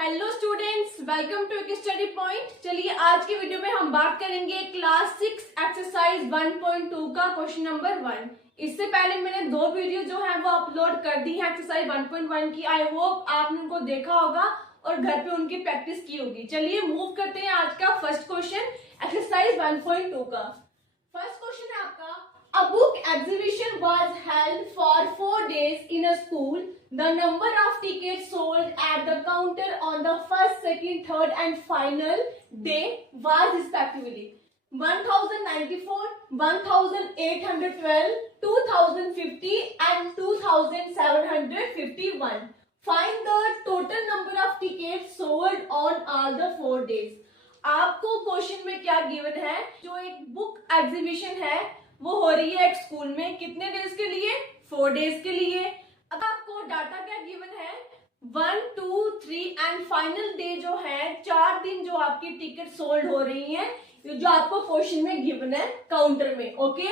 Hello students, welcome to एक study point. चलिए आज की वीडियो में हम बात करेंगे क्लास 6 एक्सरसाइज 1.2 का क्वेश्चन नंबर 1। इससे पहले मैंने दो वीडियो जो है वो अपलोड कर दी है एक्सरसाइज 1.1 की। आई होप आपने उनको देखा होगा और घर पे उनकी प्रैक्टिस की होगी। चलिए मूव करते हैं आज का फर्स्ट क्वेश्चन एक्सरसाइज 1.2 का। फर्स्ट क्वेश्चन है आपका, a book exhibition was held for 4 days in a school. The number of tickets sold at the counter on the first, second, third and final day was respectively 1094, 1812, 2050 and 2751. Find the total number of tickets sold on all the 4 days. आपको question में क्या given है, जो एक book exhibition है वो हो रही है एक स्कूल में, कितने डेज के लिए? 4 डेज के लिए। अब आपको डाटा क्या गिवन है, 1, 2, 3 एंड फाइनल डे जो है 4 दिन जो आपकी टिकट सोल्ड हो रही हैं, जो आपको क्वेश्चन में गिवन है काउंटर में। ओके,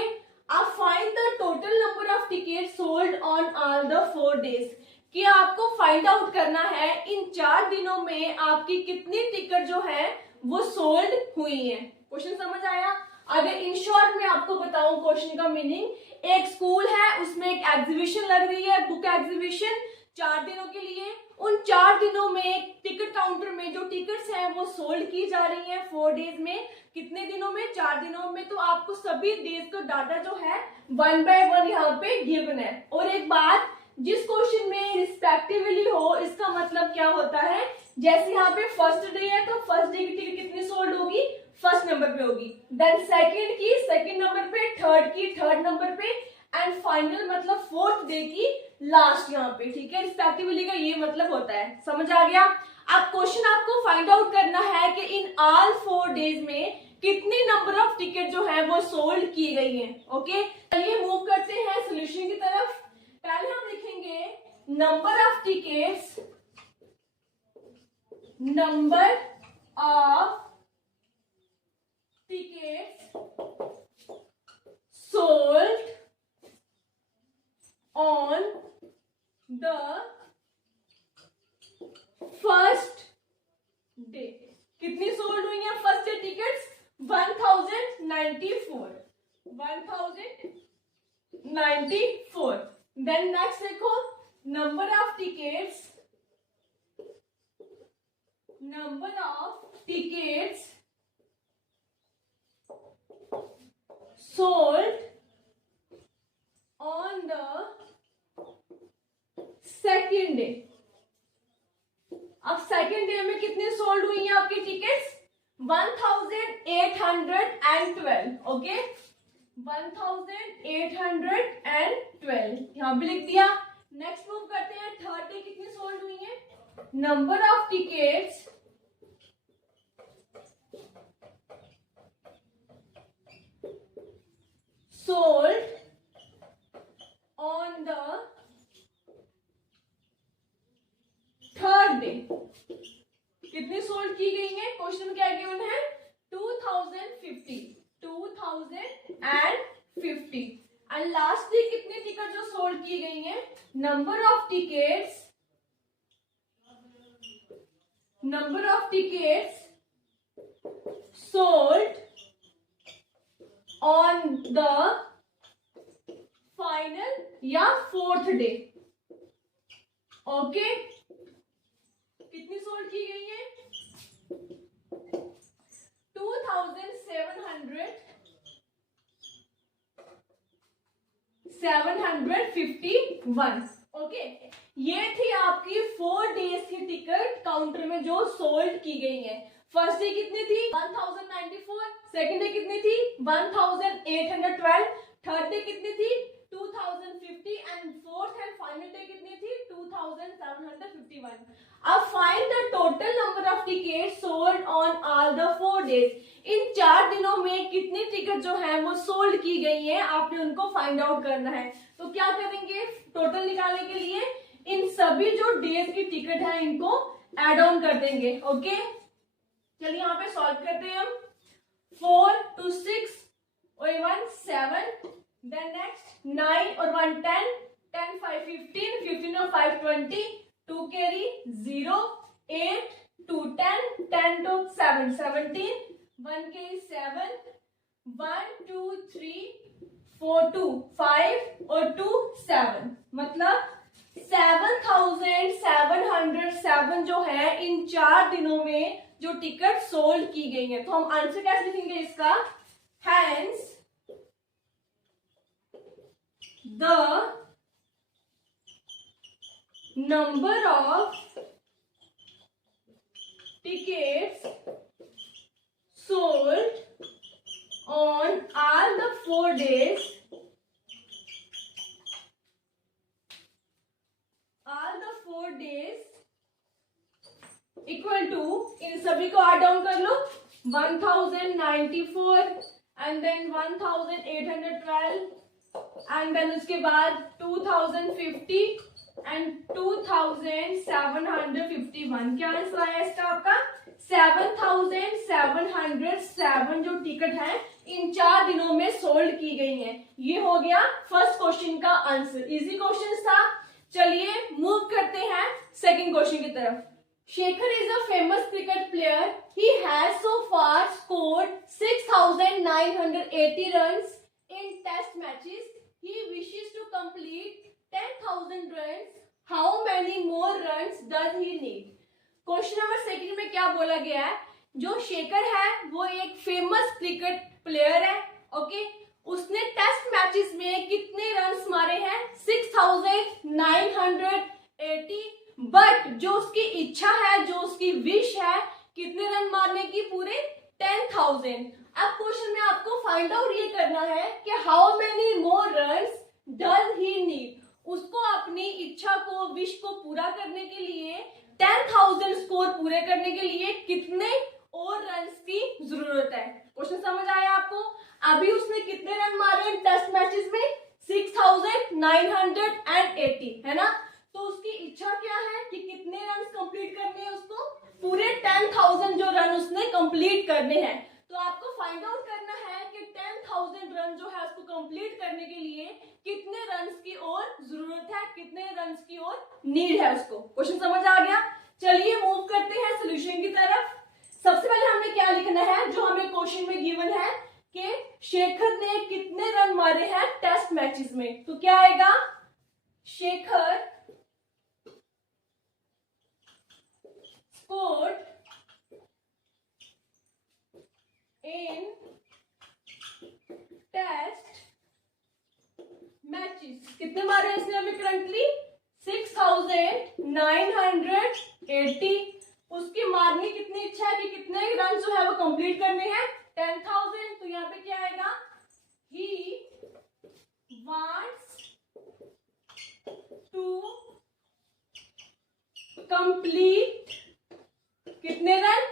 अब find the total number of ticket sold on all the 4 days, कि आपको फाइंड आउट करना है इन 4 दिनों में आपकी कितनी टिकट जो है वो सोल्ड हुई है। क्वेश्चन समझ आया? अगर इन शॉर्ट में आपको बताऊं क्वेश्चन का मीनिंग, एक स्कूल है उसमें एक एग्जीबिशन लग रही है, बुक एग्जीबिशन 4 दिनों के लिए। उन 4 दिनों में टिकट काउंटर में जो टिकट्स हैं वो सोल्ड की जा रही हैं 4 डेज में। कितने दिनों में? 4 दिनों में। तो आपको सभी डेज का डाटा जो है 1 by 1 यहाँ पे गिवन है। और एक बात, जिस क्वेश्चन में रिस्पेक्टिवली हो इसका मतलब क्या होता है, जैसे यहाँ पे फर्स्ट डे है तो फर्स्ट डे की टिकट कितनी सोल्ड होगी? फर्स्ट नंबर पे होगी। देन सेकंड की सेकंड नंबर पे, थर्ड की थर्ड नंबर पे एंड फाइनल मतलब फोर्थ डे की लास्ट यहाँ पे। ठीक है, रिस्पेक्टिवली का ये मतलब होता है। समझ आ गया? अब क्वेश्चन आपको फाइंड आउट करना है कि इन ऑल 4 डेज में कितनी नंबर ऑफ टिकट जो है वो सोल्ड की गई है। ओके, चलिए मूव करते हैं सोल्यूशन की तरफ। पहले हम लिखेंगे number of tickets, number of tickets sold on the first day। कितनी सोल्ड हुई है first day tickets? 1094। Then next देखो, number of tickets sold on the second day। अब सेकेंड डे में कितनी सोल्ड हुई हैं आपकी टिकट्स? 1812। ओके, 1812 यहां भी लिख दिया। नेक्स्ट मूव करते हैं, थर्ड डे कितनी सोल्ड हुई है? Number of tickets sold on the third day। कितनी सोल्ड की गई है? क्वेश्चन में क्या गिवन है? 2050। एंड लास्ट डे कितनी टिकट जो सोल्ड की गई है? Number of tickets sold on the final या फोर्थ डे। ओके, कितनी सोल्ड की गई है? 2751। ओके, ये थी आपकी 4 डेज की टिकट काउंटर में जो सोल्ड की गई है। फर्स्ट डे कितनी थी? 1094। सेकेंड डे कितनी थी? 1812। थर्ड डे कितनी थी? 2050 and fourth and final day कितनी थी? 2751। अब find the total number of ticket sold on all the 4 days. इन 4 दिनों में कितनी टिकट जो है वो सोल्ड की गई है, आपने उनको फाइंड आउट करना है। तो क्या करेंगे टोटल निकालने के लिए? इन सभी जो डेज की टिकट है इनको एड ऑन कर देंगे। ओके, चलिए यहाँ पे सॉल्व करते हैं हम। 4 2 6 और 1 7, देन नेक्स्ट 9 और 1 10, 10 5 15, 15 और 5 20, 2 carry 0, 8 7, 17, 1 के 7, 1 2 3 4 2 5 और 2 7, मतलब 7707 जो है इन 4 दिनों में जो टिकट सोल्ड की गई है। तो हम आंसर कैसे लिखेंगे इसका? Hence the number of tickets sold on all the 4 days equal to, इन सभी को ऐड डाउन कर लो, 1094 एंड देन 1812 एंड देन उसके बाद 2050 एंड 2751। क्या आंसर आया इसका आपका? 7707 जो टिकट है इन 4 दिनों में सोल्ड की गई है। ये हो गया फर्स्ट क्वेश्चन का आंसर। इजी क्वेश्चन था। चलिए मूव करते हैं सेकंड क्वेश्चन की तरफ। Shekhar is a famous cricket player. He has so far scored 6980 runs in test matches. He wishes to complete 10,000 runs. How many more runs does he need? Question number second में क्या बोला गया है? जो शेखर है वो एक फेमस क्रिकेट प्लेयर है, ओके। उसने टेस्ट मैचेस में कितने रन्स मारे हैं? 6980। बट जो उसकी इच्छा है, जो उसकी विश है, कितने रन मारने की? पूरे 10,000। अब क्वेश्चन में आपको फाइंड आउट ये करना है कि how many more runs does he need. उसको अपनी इच्छा को, विश को पूरा करने के लिए, 10,000 स्कोर पूरे करने के लिए कितने और रन्स की जरूरत है? क्वेश्चन समझ आया आपको? अभी उसने कितने रन मारे टेस्ट मैचेस में? 6980, है ना। तो उसकी इच्छा क्या है कि कितने रन कंप्लीट करने हैं उसको? पूरे 10,000 जो रन उसने कंप्लीट करने हैं। तो आपको फाइंड आउट करना है कि 10,000 रन जो है उसको कंप्लीट करने के लिए कितने रन्स की और जरूरत है, कितने रन्स की और नीड है उसको। क्वेश्चन समझ आ गया? चलिए मूव करते हैं सॉल्यूशन की तरफ। सबसे पहले हमें क्या लिखना है? जो हमें क्वेश्चन में गिवन है कि शेखर ने कितने रन मारे हैं टेस्ट मैचेस में। तो क्या आएगा? Shekhar scored in test matches. कितने मारे इसने अभी करंटली? 6980। उसकी मारने कितनी इच्छा है कि कितने रन जो है वो कंप्लीट करने हैं? 10,000। तो यहाँ पे क्या आएगा? ही वांट्स टू कंप्लीट कितने रन?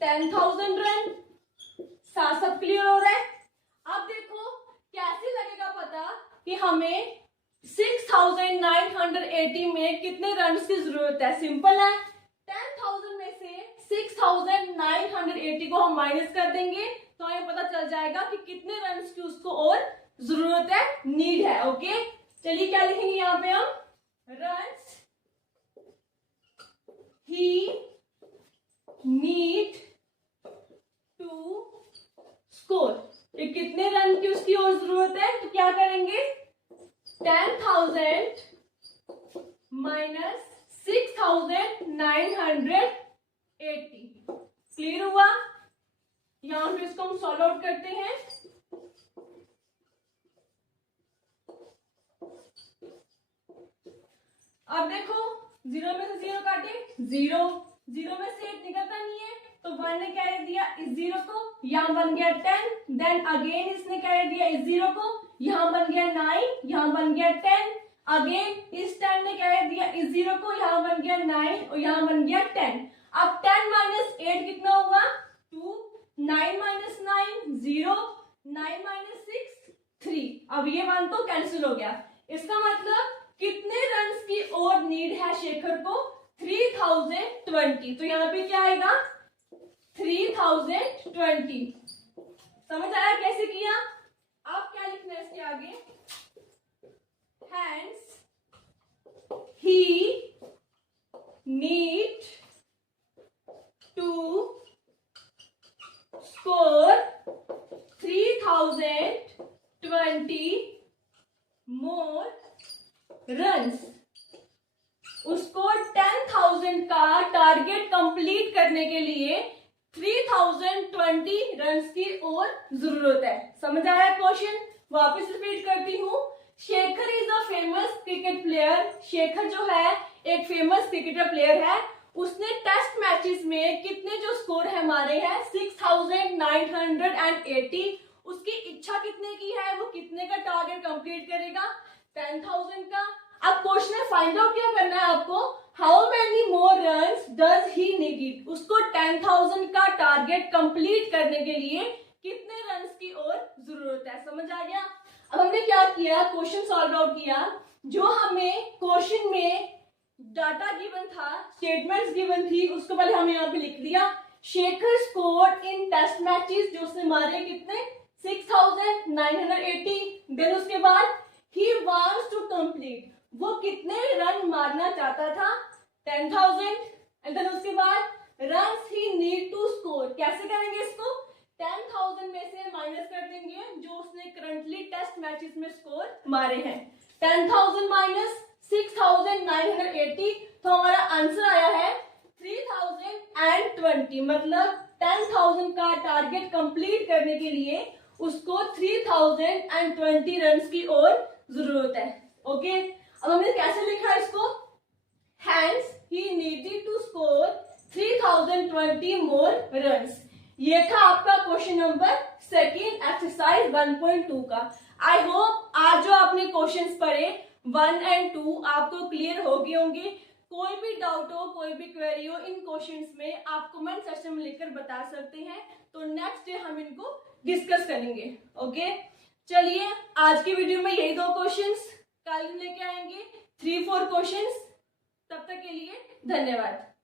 10,000 रन। साथ सब क्लियर हो रहा है? अब देखो कैसे लगेगा पता कि हमें 6980 में कितने रन की जरूरत है। सिंपल है, 10,000 में से 6980 को हम माइनस कर देंगे तो हमें पता चल जाएगा कि कितने रन की उसको और जरूरत है, नीड है। ओके, चलिए क्या लिखेंगे यहाँ पे हम? Runs he need to score. ये कितने रन की उसकी और जरूरत है? तो क्या करेंगे? 10,000 माइनस 6980। क्लियर हुआ? यहां पे इसको हम सॉल्व आउट करते हैं। अब देखो, 0 में से 0 काटे, 0 0 में से 8 निकलता नहीं है तो 1 ने कैरी दिया इस 0 को, यहां बन गया 10। देन अगेन इसने कैरी दिया इस 0 को, यहां बन गया 9, यहां बन गया 10। अगेन इस 10 ने कैरी दिया इस 0 को, यहां बन गया 9 और यहां बन गया 10। अब 10 माइनस 8 कितना हुआ? 2, 9 माइनस 9 0, 9 माइनस 6 3। अब ये 1 तो कैंसिल हो गया। इसका मतलब कितने रन्स की और नीड है शेखर को? 3020। तो यहाँ पे क्या आएगा? 3020। समझ आया कैसे किया? अब क्या लिखना है इसके आगे? Hence he need to score 3020 more runs, उसको 10,000 का टारगेट कंप्लीट करने के लिए 3020 रन्स की और जरूरत है। समझ आया क्वेश्चन? वापस रिपीट करती हूँ। Shekhar is a famous cricket player. Shekhar जो है एक फेमस क्रिकेटर प्लेयर है। उसने टेस्ट मैचेस में कितने जो स्कोर है हमारे हैं 6980। उसकी इच्छा कितने की है, वो कितने का टारगेट कंप्लीट करेगा? 10,000 का। अब क्वेश्चन है फाइंड आउट क्या करना है आपको, how many more runs does he needed. उसको 10,000 का टारगेट कंप्लीट करने के लिए कितने रन्स की और जरूरत है। समझ आ गया? अब हमने क्या किया, क्वेश्चन सॉल्व आउट किया। जो हमें क्वेश्चन में डाटा गिवन था, स्टेटमेंट्स गिवन थी, उसको पहले हमने यहाँ पे लिख दिया। Shekhar score in test matches, जो उसने मारे कितने 6980। देन उसके बाद ही वांट्स टू कंप्लीट, वो कितने रन मारना चाहता था 10,000। एंड देन उसके बाद runs he need to score, कैसे करेंगे इसको, 10,000 में से माइनस कर देंगे जो उसने करंटली टेस्ट मैचेस में स्कोर मारे हैं। 10,000 माइनस 6980, तो हमारा आंसर आया है 3020। मतलब 10,000 का टारगेट कंप्लीट करने के लिए उसको 3020 रन्स की और जरूरत है। ओके, अब हमने कैसे लिखा इसको, hence he needed to score 3020 more runs. ये था आपका क्वेश्चन नंबर सेकंड एक्सरसाइज 1.2 का। आई होप आज जो आपने क्वेश्चंस पढ़े 1 और 2 आपको क्लियर हो गए होंगे। कोई भी डाउट हो, कोई भी क्वेरी हो इन क्वेश्चंस में, आप कमेंट सेक्शन में लिखकर बता सकते हैं। तो नेक्स्ट डे हम इनको डिस्कस करेंगे। ओके, चलिए आज की वीडियो में यही 2 क्वेश्चंस, कल लेके आएंगे 3-4 क्वेश्चंस। तब तक के लिए धन्यवाद।